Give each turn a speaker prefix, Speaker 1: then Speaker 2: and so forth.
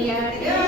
Speaker 1: Yeah.